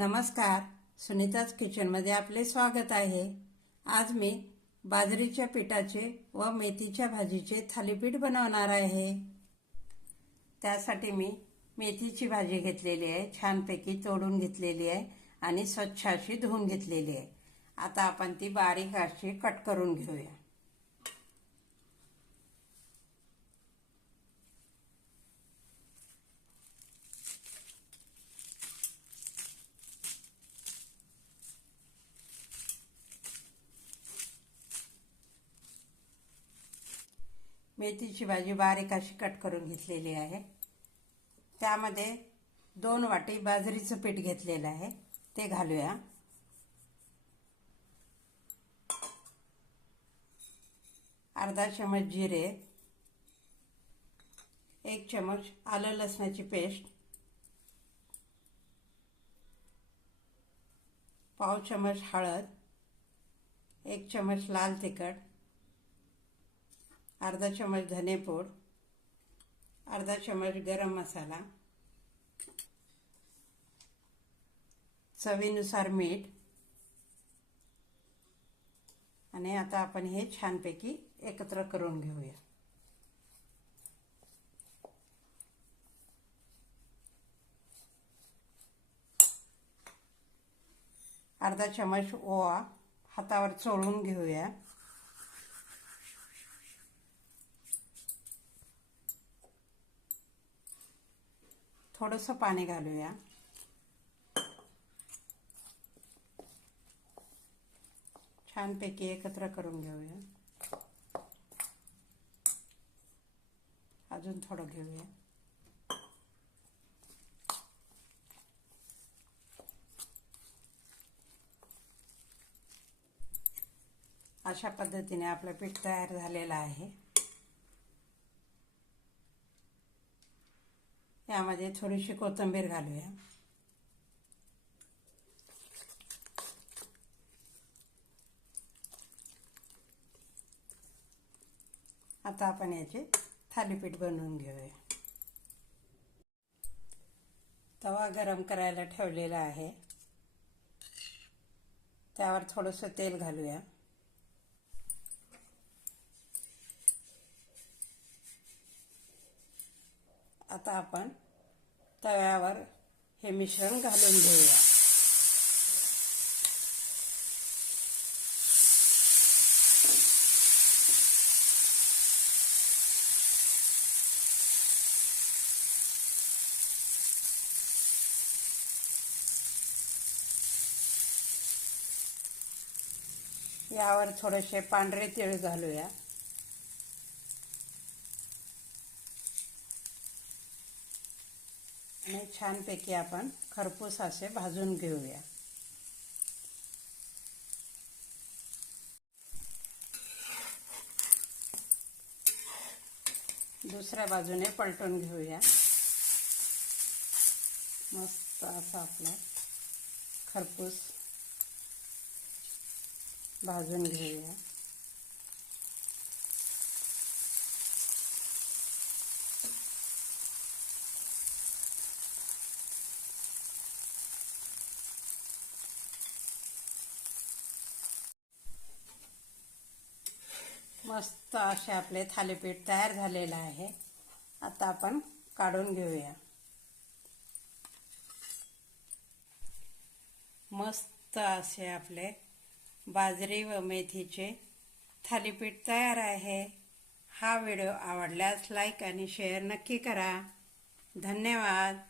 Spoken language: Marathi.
नमस्कार. सुनीताज किचनमध्ये आपले स्वागत आहे. आज मी बाजरीच्या पिठाचे व मेथीच्या भाजीचे थालीपीठ बनवणार आहे. त्यासाठी मी मेथीची भाजी घेतलेली आहे. छानपैकी तोडून घेतलेली आहे आणि स्वच्छ अशी धुवून घेतलेली आहे. आता आपण ती बारीक अशी कट करून घेऊया. मेथीची भाजी बारीक अशी कट करून घेतलेली आहे. त्यामध्ये दोन वाटी बाजरीचं पीठ घेतलेलं आहे. ते घालूया. अर्धा चमच जिरे एक चमच आलं लसणाची पेस्ट पाव चमच हळद एक चमच लाल तिखट अर्धा चमच धनेपूड अर्धा चमच गरम मसाला चवीनुसार मीठ आणि आता आपण हे छानपैकी एकत्र करून घेऊया. अर्धा चमच ओवा हातावर चोळून घेऊया. थोडंसं पाणी घालूया. छानपैकी एकत्र करून घेऊया. अजून थोडं घेऊया. अशा पद्धतीने आपलं पीठ तयार झालेलं आहे. यामध्ये थोडीशी कोथिंबीर घालूया. आता आपण याचे थालीपीठ बनवून घेऊया. तवा गरम करायला ठेवलेला आहे. त्यावर थोडंसं तेल घालूया. आता आपण तव्यावर हे मिश्रण घालून घेऊया. यावर थोडेसे पांढरे तीळ घालूया. आणि छानपैकी आपण खरपूस असे भाजून घेऊया. दुसऱ्या बाजूने पलटून घेऊया. मस्त आपलं खरपूस भाजून घेऊया. मस्त असे आपले थालीपीठ तयार झालेलं आहे. आता आपण काढून घेऊया. मस्त असे आपले बाजरी व मेथीचे थालीपीठ तयार आहे. हा व्हिडिओ आवडल्यास लाईक आणि शेअर नक्की करा. धन्यवाद.